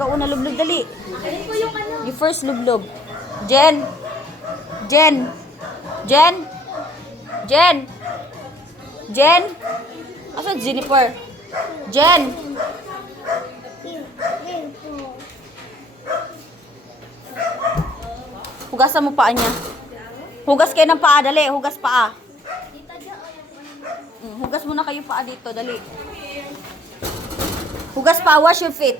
Ikaw una lublob, dali. Ayun po yung ano. You first lublob. Jen. Jen. Jen. Jen. Jen. Asan Jennifer? Jen. Hugasan mo paa niya. Hugas kayo ng paa, dali. Hugas paa. Hugas muna kayo paa dito, dali. Hugas paa, wash your feet.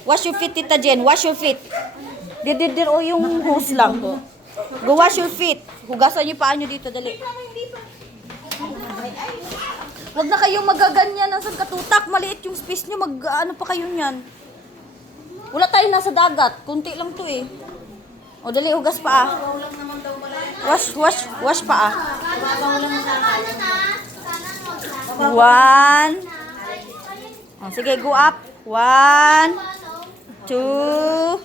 Wash your feet, Tita Jen. Wash your feet. Didir o yung hose lang. Go wash your feet. Hugasan niyo paa niyo dito, dali. Huwag na kayong magaganyan ng katutak. Maliit yung space niyo. Ano pa kayo niyan? Wala tayong nasa dagat. Kunti lang to eh. O dali, hugas paa. Wash paa. 1. Sige, go up. 1, 2,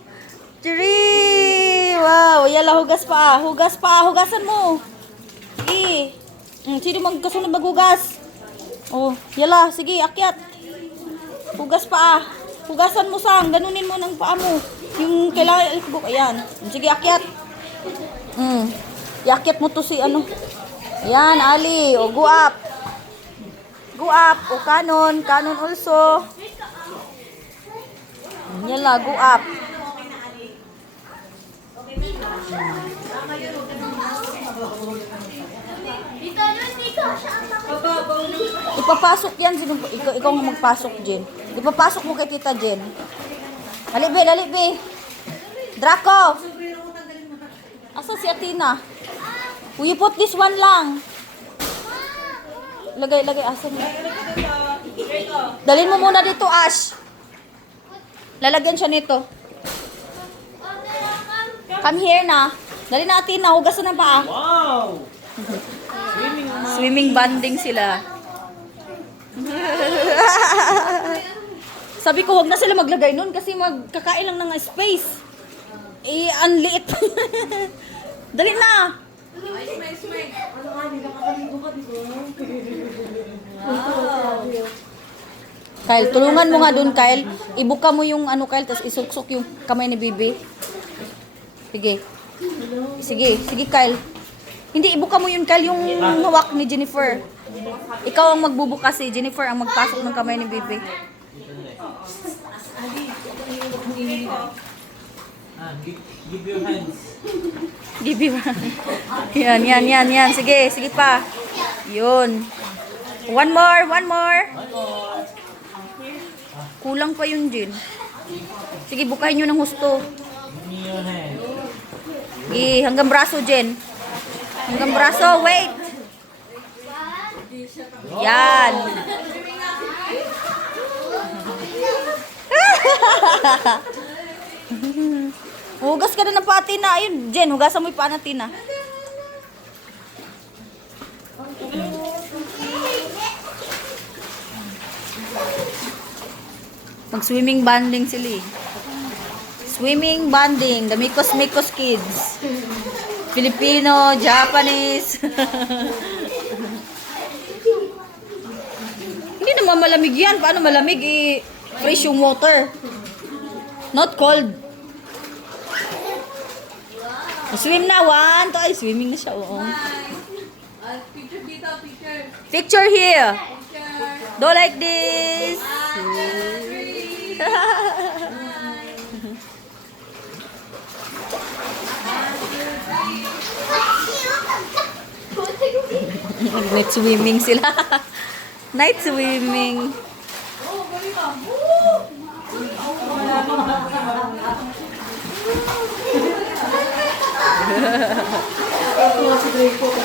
3. Wow, yala, hugas paa. Hugas paa, hugasan mo. Sige. Sino magkasunod maghugas? Oh, yala, sige, akyat. Hugas paa. Hugasan mo, Sang. Ganunin mo ng paa mo. Yung kailangan ilikbok. Ayan. Sige, akyat. Iakyat mo to si ano. Ayan, Ali. O, go up. Go up. O, kanon. Kanon also. Yala, go up. Ipapasok yan. Ikaw ang magpasok, Jen. Ipapasok mo kay Tita Jen. Dali, be. Dali, be. Draco! Asa si Athena? Will you put this one lang? Lagay. Asa niya? Dalhin mo muna dito, Ash. Lalagyan siya nito. Come here na. Dali na, Athena. Hugasan na pa. Wow! Swimming banding sila. Sabi ko, wag na sila maglagay nun kasi magkakain lang ng space. Ang liit. Dali na. Kyle, tulungan mo nga dun, Kyle. Ibuka mo yung ano, Kyle, tapos isuksok yung kamay ni Bibi. Sige, Kyle. Hindi, ibuka mo yun, Kyle, yung hawak ni Jennifer. Ikaw ang magbubukas, si Jennifer ang magpasok ng kamay ni Bibi. Give your hands. Give you yan. Sige pa. Yun. One more. Kulang pa yun, Jen. Sige, bukahin nyo ng husto. Give your hands. Hanggang braso, Jen. Hanggang braso, wait. Yan. Hugas ka na ng paa, Tina. Ayun, Jen, hugasan mo yung paa na, Tina. Mag-swimming banding sila eh. Swimming banding. The Mikos kids. Filipino, Japanese. Hindi naman malamig yan. Paano malamig? Fresh yung water. Not cold. Swim na, 1, 2. Ay, swimming na siya, oo. Picture dito, picture. Picture here. Picture. Do like this. Night swimming sila. Night swimming.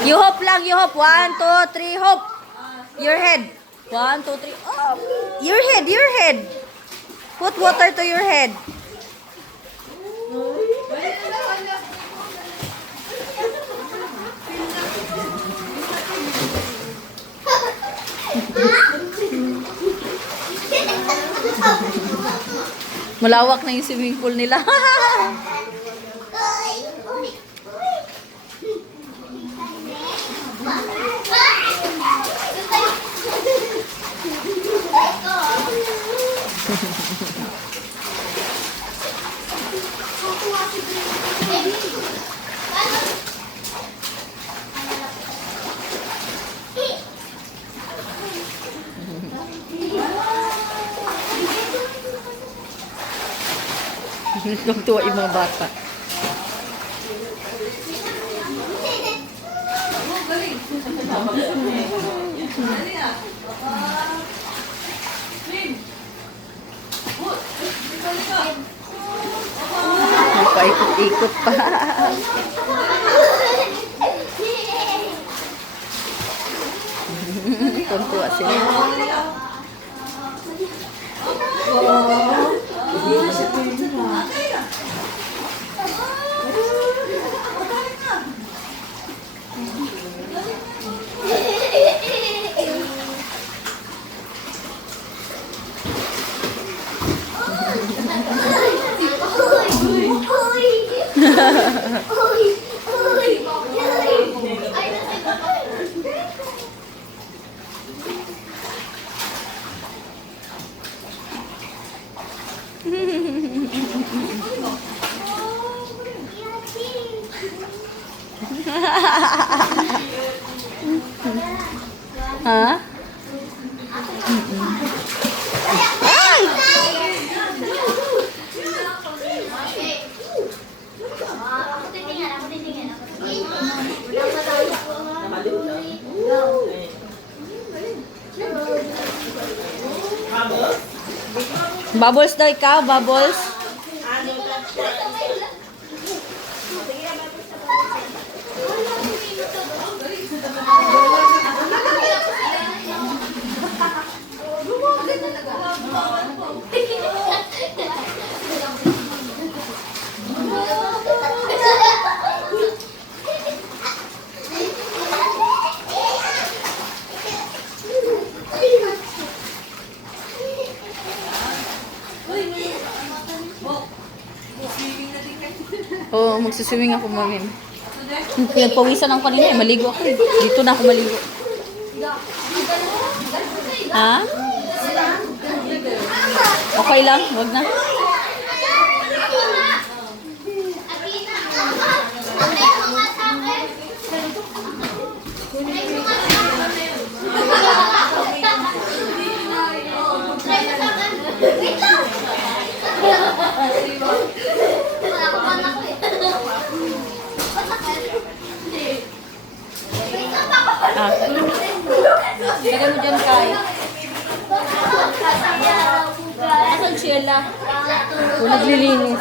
You hop lang, you hop. 1, 2, 3, hop. Your head. 1, 2, 3, up. Your head. Put water to your head. Malawak na yung swimming pool nila. Tuwa yung mga bata. Oh, galing. Dali ah. Clean. Oh, dali ka. Paikot-ikot pa. Tuntua sila. Ha? Bubbles daw ikaw, bubbles. Oo, magsiswimming ako, mami. Pinagpawisan ako kanina, maligo ako. Dito na ako maligo. Ha? Okay lang, wag na. Ah. Lagay mo dyan, Kai. Asan Sheila? Kung naglilinis.